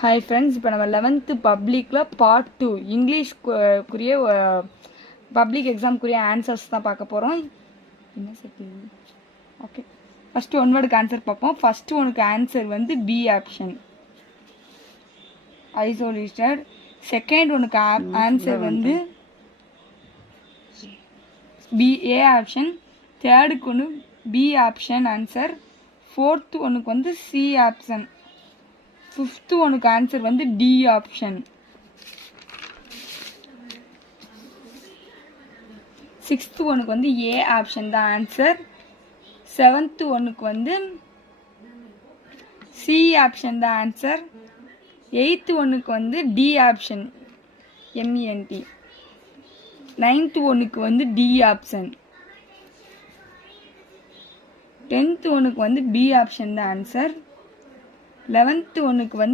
Hi friends, இப்போ நம்ம 11th பப்ளிக்கில் பார்ட் 2 இங்கிலீஷ்க்குரிய பப்ளிக் எக்ஸாம்க்குரிய ஆன்சர்ஸ் தான் பார்க்க போகிறோம். என்ன செட்? ஓகே, ஃபஸ்ட்டு ஒன் வேர்டுக்கு ஆன்சர் பார்ப்போம். ஃபஸ்ட்டு ஒனுக்கு ஆன்சர் வந்து பி ஆப்ஷன், ஐசோலேட்டட். செகண்ட் ஒனுக்கு ஆன்சர் வந்து பி ஏ ஆப்ஷன். தேர்டுக்கு ஒன்று பி ஆப்ஷன் ஆன்சர். ஃபோர்த்து ஒனுக்கு வந்து சி ஆப்ஷன். ஃபிஃப்த்து ஒனுக்கு ஆன்சர் வந்து டி ஆப்ஷன். சிக்ஸ்த்து ஒனுக்கு வந்து ஏ ஆப்ஷன் தான் ஆன்சர். செவன்த்து ஒனுக்கு வந்து சி ஆப்ஷன் தான் ஆன்சர். எயித்து ஒனுக்கு வந்து டி ஆப்ஷன், எம்இஎன்டி. நைன்த்து ஒனுக்கு வந்து டி ஆப்ஷன். 10th ஒனுக்கு வந்து பி ஆப்ஷன் தான் ஆன்சர். 11th ஒனுக்கு வந்து